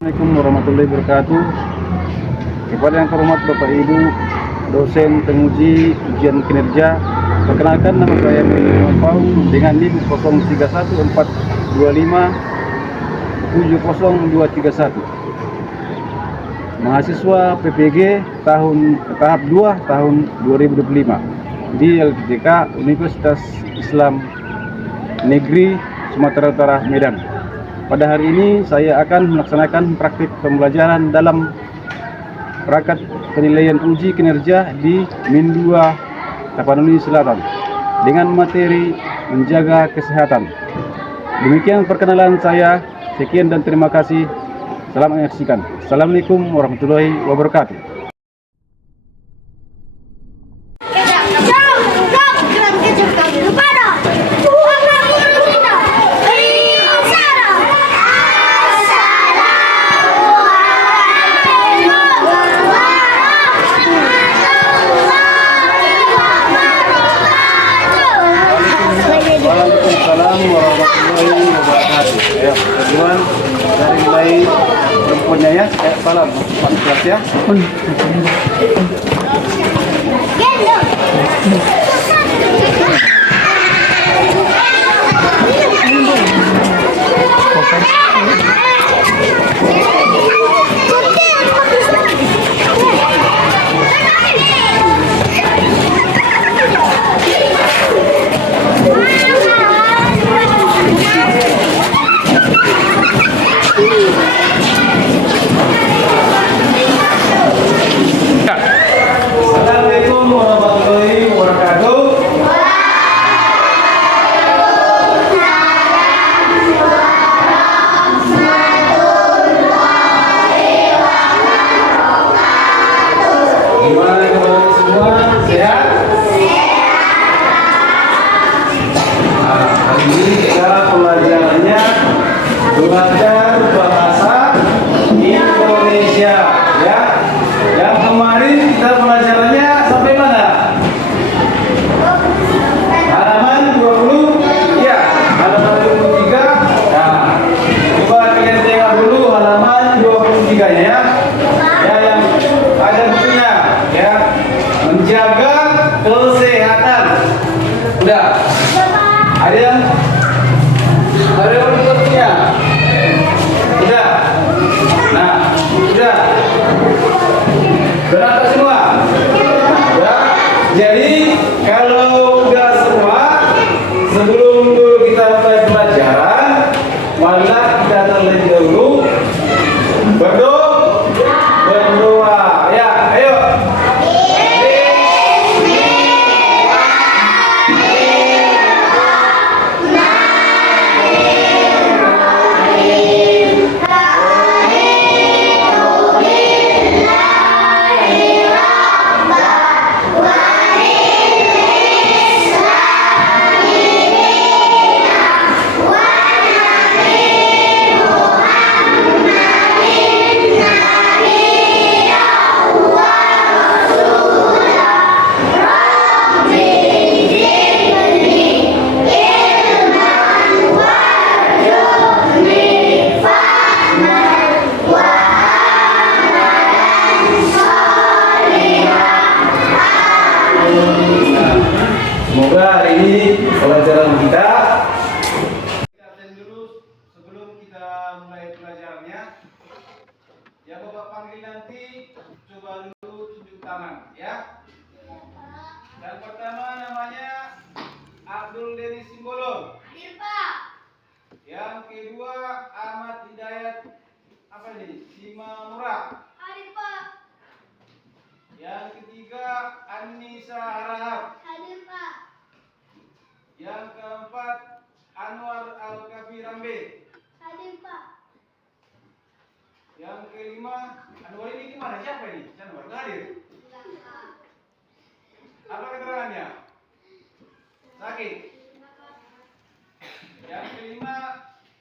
Assalamualaikum warahmatullahi wabarakatuh. Kepada yang terhormat Bapak Ibu dosen penguji ujian kinerja, perkenalkan nama saya Muhammad Faung dengan NIM 031425700231. Mahasiswa PPG tahap 2 tahun 2025 di LTTK Universitas Islam Negeri Sumatera Utara Medan. Pada hari ini saya akan melaksanakan praktik pembelajaran dalam perangkat penilaian uji kinerja di Min 2 Tapanuli Selatan dengan materi menjaga kesehatan. Demikian perkenalan saya. Sekian dan terima kasih. Selamat menyaksikan. Assalamualaikum warahmatullahi wabarakatuh. Waalaikumsalam warahmatullahi wabarakatuh. Ya, teman dari mulai perempuannya ya, salam Pak Kelas ya. Assalamualaikum warahmatullahi wabarakatuh. Gimana kabar semua? Sehat? Hari ini kita pelajarannya belajar bahasa Indonesia ya. Yang kemarin kita pelajarannya sampai mana? Halaman 20 ya, halaman 23. Nah, coba kalian tengok dulu halaman 23 ya. Ya, yang ada bukunya ya. Menjaga kesehatan. Udah. Ada yang bukunya? Udah. Nah, udah. Berapa semua? Ya. Jadi kalau udah semua, sebelum kita mulai pelajaran, marilah kita terlebih dahulu berdoa. Ya, ayo. Semoga hari ini pelajaran kita attend dulu sebelum kita mulai pelajarannya. Ya, Bapak panggil nanti, coba dulu tunjuk tangan ya. Yang pertama namanya Abdul Denis Simbolon. Hadir, Pak. Yang kedua Ahmad Hidayat Simamura. Hadir, Pak. Yang ketiga Anissa Harahap. Hadir, Pak. Yang keempat Anwar Al-Kafi Rambe. Hadir, Pak. Yang kelima Anwar ini gimana? Siapa ini? Anwar nggak hadir? Enggak, Pak. Apa keterangannya? Sakit. Yang kelima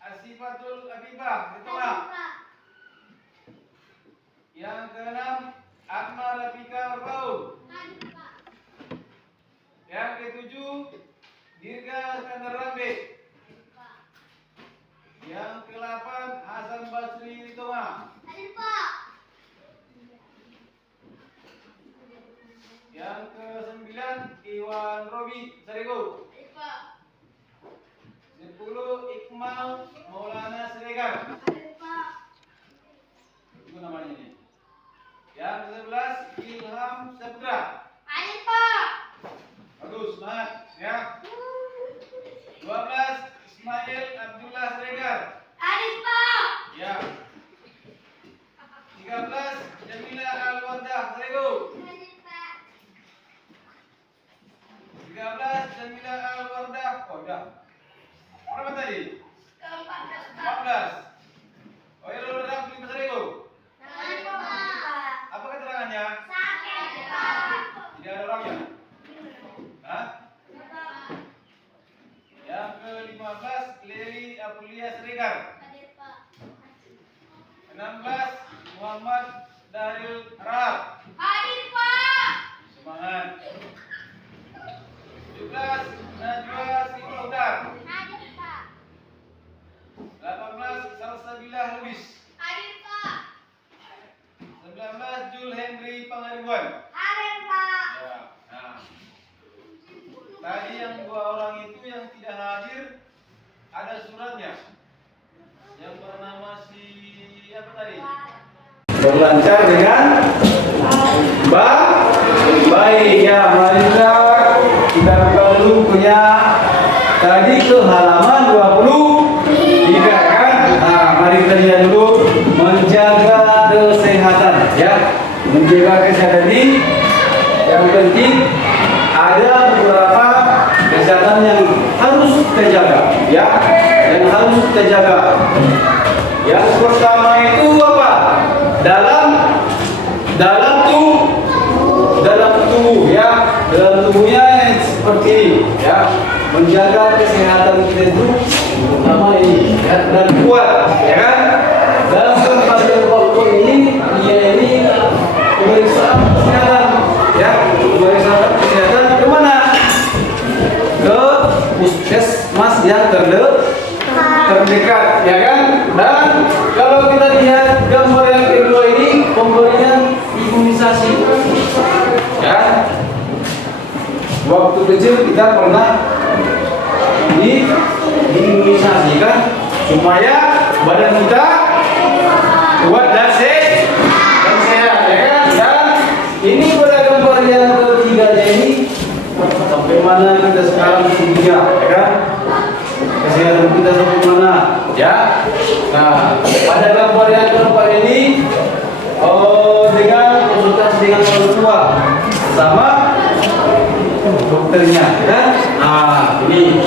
Asifatul Abibah. Betul Hadir, nggak? Pak. Yang keenam Akmal Rafika Rafaul. Hadir, Pak. Yang ketujuh Dirga Skandar Rambe. Yang ke-8 Hasan Basri Toma. Hadir, Pak. Yang ke-9 Iwan Robi Sarego. Hadir, Pak. 10 Iqmal Maulana Siregar. Hadir, Pak. Itu namanya ini. Yang ke-11 Ilham Sabtra. Hadir, Pak. Bagus, semangat ya. 12 Ismail Abdullah Siregar. Hadir, Pak. Ya. 13 Jamila Al-Wardah Sarego. Hadir, Pak. 13 Jamila Al-Wardah. Oh, udah. Berapa tadi? Ke-14, Pak. 14. Khairul Rabb 5 Sarego. Hadir, Pak. Apa keterangannya? Sakit, Pak. Tidak ada orangnya. Hah? Yang ke-15 Leli Apulia Siregar. Hadir, Pak. 16 Muhammad Daril Rahab. Hadir, Pak. Semangat. 17 Najwa Sikrotar. Hadir, Pak. 18 Salsabilah Lubis. Hadir, Pak. 19 Jul Henry Pangaribuan. Hadir, Pak. Ya. Nah. Tadi yang 2 orang itu yang tidak hadir ada suratnya. Yang bernama si apa tadi? Berlancar dengan baik ya. Mari kita buka dulu punya tadi ke halaman 23 kan? Nah, mari kita lihat dulu menjaga kesehatan ya. Menjaga kesehatan ini yang penting ada beberapa kesehatan yang harus kita jaga ya. Yang harus kita jaga. Yang pertama itu apa? Dalam tubuh ya. Dalam tubuhnya seperti ini ya. Menjaga kesehatan kita itu pertama ini ya, dan kuat ya kan. Dalam kesempatan waktu ini dia ini pemeriksaan kesehatan ya. Pemeriksaan kesehatan ke mana? Ke puskesmas yang terdekat ya kan. Dan kalau kita lihat gambar yang kedua ini pemberian imunisasi ya. Waktu kecil kita pernah diimunisasi kan supaya badan kita kuat dan sehat ya kan. Dan ini pada gambar yang ketiganya ini sampai mana kita sekarang ketiga ya kan. Kesehatan kita sampai mana ya. Nah, pada gambar yang keempat ini dengan konsultasi dengan orang tua sama dokternya ya kan. Nah, ini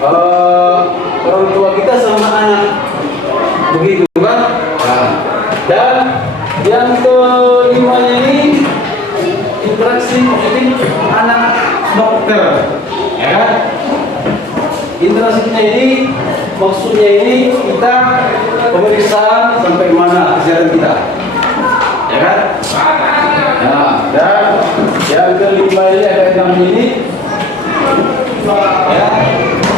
orang tua kita sama anak begitu kan. Nah, dan yang kelimanya ini interaksi positif anak dokter ya kan. Interaksinya ini maksudnya ini kita pemeriksaan sampai mana kesehatan kita ya kan. Nah, dan yang kelima ini ada 6 ini ya,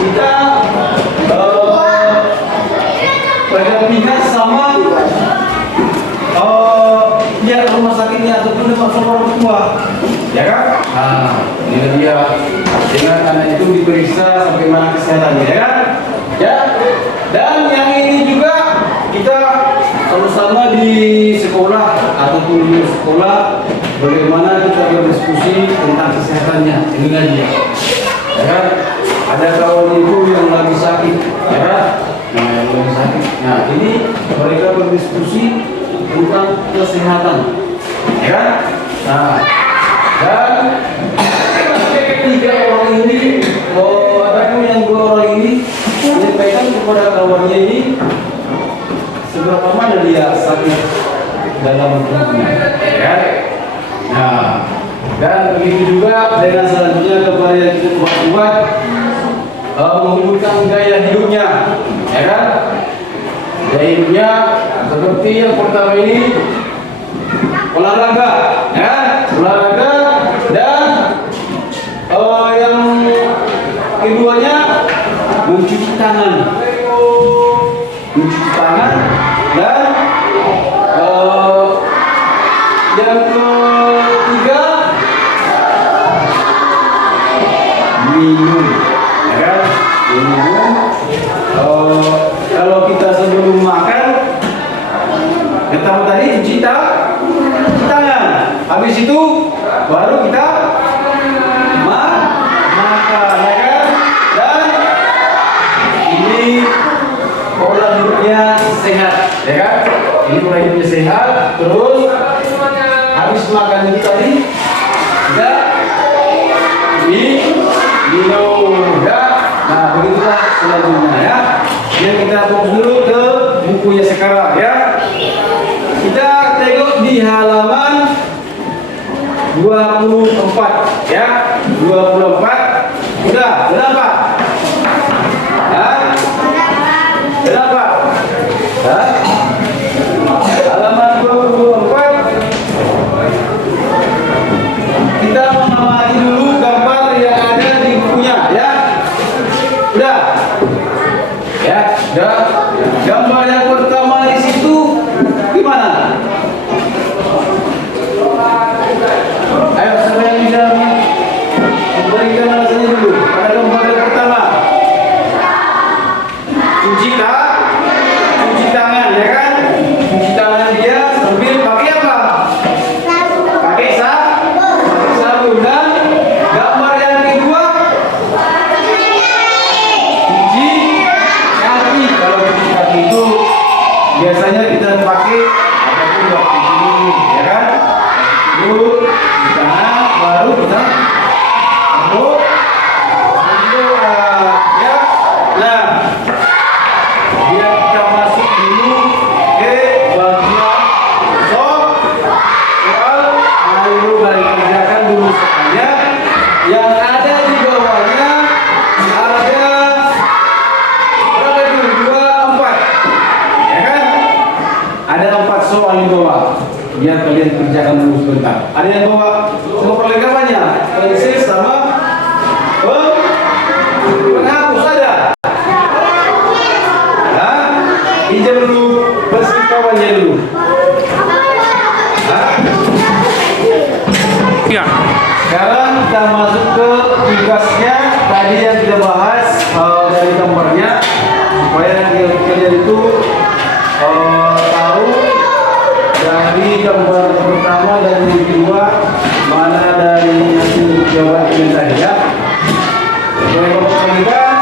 kita pendampingan sama pihak rumah sakitnya ataupun sama orang tua ya kan. Nah, ini dia dengan anak itu diperiksa sampai mana kesehatannya ya kan ya. Dan yang ini juga kita sama-sama di sekolah ataupun di sekolah bagaimana kita berdiskusi tentang kesehatannya. Ini lagi ya kan. Ada kawan ibu yang lagi sakit ya kan. Nah, yang lagi sakit. Nah, ini mereka berdiskusi tentang kesehatan ya kan. Nah, dan tiga orang ini ada yang 2 orang ini menyampaikan kepada kawannya ini seberapa mana dia sakit dalam tubuhnya ya kan. Nah, dan begitu juga dengan selanjutnya kepada yang kuat menghidupkan gaya hidupnya ya kan. Gaya hidupnya seperti yang pertama ini olahraga ya, olahraga. Dan yang keduanya mencuci tangan cuci tangan dan yang ketiga minum, ya kan? Minum. Kalau kita sebelum makan, pertama tadi cuci tangan. Habis itu baru kita makan, ya kan? Dan ini pola hidupnya sehat, ya kan? Ini pola hidupnya sehat. Terus habis makan itu tadi kita minum, ya. Nah, begitulah selanjutnya, ya. Yang kita fokus dulu ke bukunya sekarang, ya. Kita tengok di halaman 24, ya. 24. Udah, kenapa? Hah? Kenapa? Hah? Halaman 24. Kita mengamati dulu gambar yang ada di bukunya, ya. Udah. Ya, udah. Gambar yang pertama di situ gimana? Ayo, siapa yang bisa memberikan alasannya dulu? Pada gambar yang pertama. Cuci tangan, ya kan? Cuci tangan dia sambil pakai apa? Pakai sabun. Dan gambar yang kedua, cuci kaki. Kalau cuci kaki itu biasanya kita pakai ataupun waktu ini, ya kan? Dulu cuci tangan, baru kita ya. Nah, biar kita masuk dulu ke bagian soal. Mari kerjakan dulu soalnya. Yang ada di bawahnya ada berapa itu? 24, ya kan? Ada 4 soal di bawah. Biar kalian kerjakan dulu sebentar. Ada yang bawa semua perlengkapannya, pensil sama penghapus ada. Hah? Pinjam dulu bersih kawannya dulu. Hah? Ya. Sekarang kita masuk ke tugasnya tadi yang kita bahas dari gambarnya, supaya kalian itu tahu dari gambar pertama dan yang kedua mana dari hasil jawaban ini tadi, ya. Supaya kamu perhatikan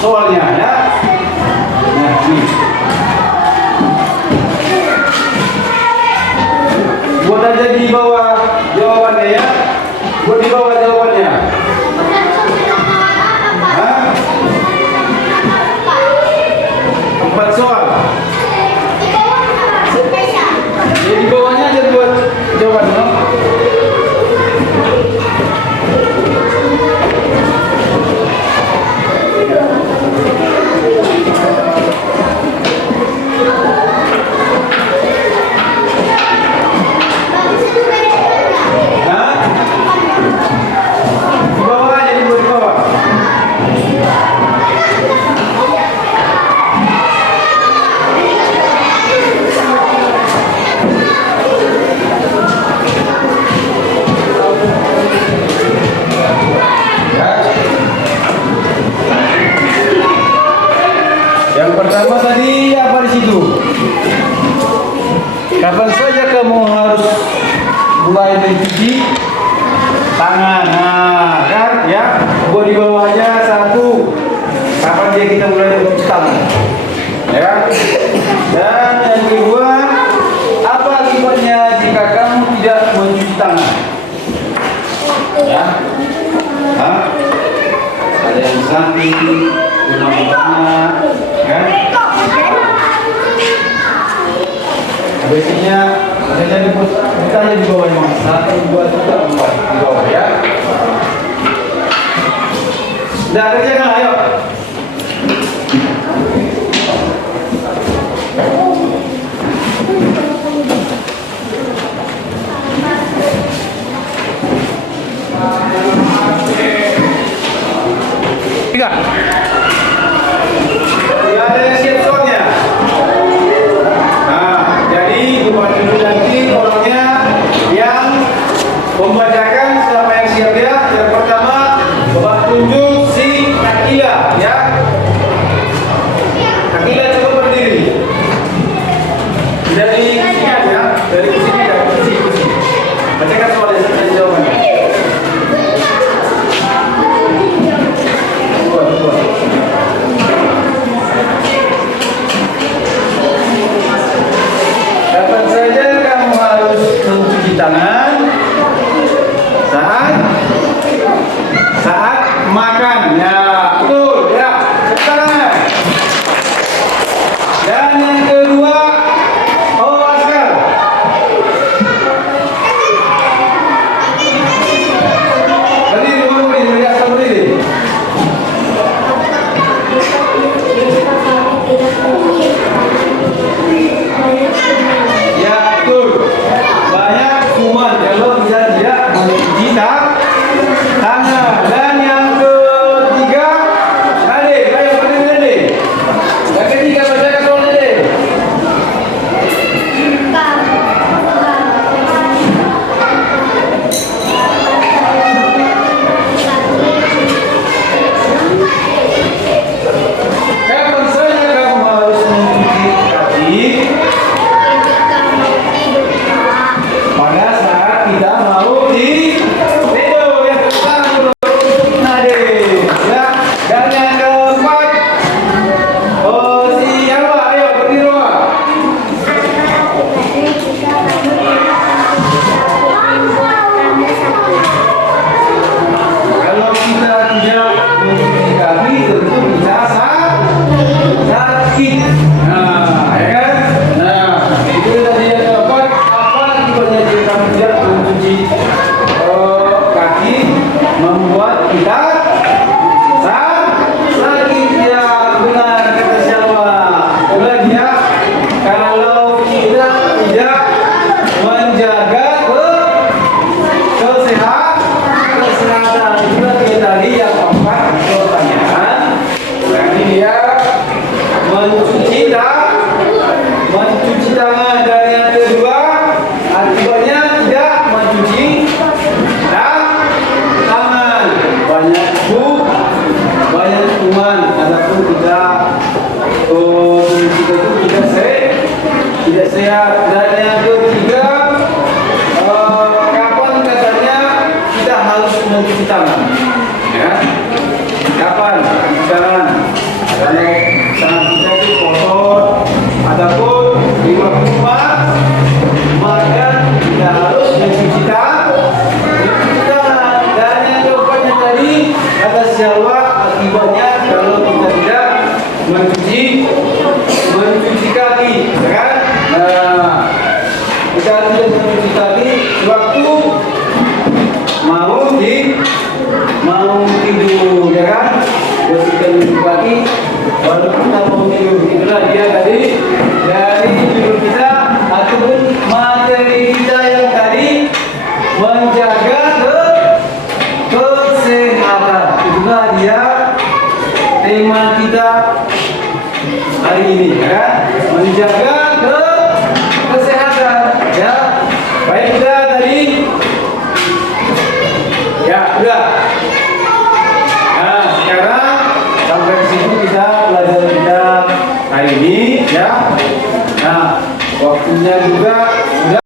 soalnya, ya. Nah, ini. Buat aja di bawah jawabannya, ya. Buat di bawah jawabannya. Hah? 4 soal. Ya, di bawahnya aja buat jawaban, no? Yang pertama tadi apa di situ? Kapan saja kamu harus mulai mencuci tangan? Nah, kan, ya. Buat di bawahnya 1. Kapan dia kita mulai mencuci tangan? Ya. Dan yang kedua, apa akibatnya jika kamu tidak mencuci tangan? Ya. Hah? Ada yang sakit, obat-obatnya, kan? Biasanya ditanya di bawah memang 1, 2, 3, 4 di bawah, ya. Sudah kerjakan, ayo. Tiga. Tiga, makan. Ya, betul. Ya, tangan. Dan yang kedua, oh askar. Berdiri, berdiri, askar berdiri. Ya, betul. Banyak kuman kalau tidak mencuci tangan. Dan yang ketiga, tadi, ayo berdiri tadi. Yang ketiga baca kata tadi. Kapan saja kamu harus mencuci kaki? Pada saat kita mau tidur. Ya, tangan dulu. Nade. Ya, dan yang keempat, oh siapa? Ayo berdiri Wak. Kalau kita tidak mencuci kaki tentu bisa sakit. Nah, ya kan? Nah, itu tadi yang keempat. Apa akibatnya jika tidak mencuci kaki membuat kita sakit? Ya, benar kata siapa? Benar ya. Kalau kita tidak menjaga kesehatan juga dia tadi yang keempat pertanyaan. Berarti dia mencuci tangan. Dan yang kedua akibatnya tidak mencuci tangan, banyak banyak kuman ataupun tidak kita itu tidak sehat. Dan yang ketiga, kapan katanya kita harus mencuci tangan? Ya, kapan mencuci tangan? Kalau tangan kita itu kotor ataupun di rumah, maka kita harus mencuci tangan. Dan yang keempatnya tadi kata siapa akibatnya kalau kita tidak mencuci kaki, ya kan? Nah, kita tidak mencuci kaki waktu mau tidur, ya kan? Bersihkan kaki baru kita mau tidur. Itulah dia tadi dari tidur kita ataupun materi kita yang tadi menjaga kesehatan. Itulah dia tema kita hari ini, ya kan? Menjaga kesehatan. Ya, baik kita tadi. Ya, udah. Nah, sekarang sampai ke situ kita pelajaran kita hari ini, ya. Nah, waktunya juga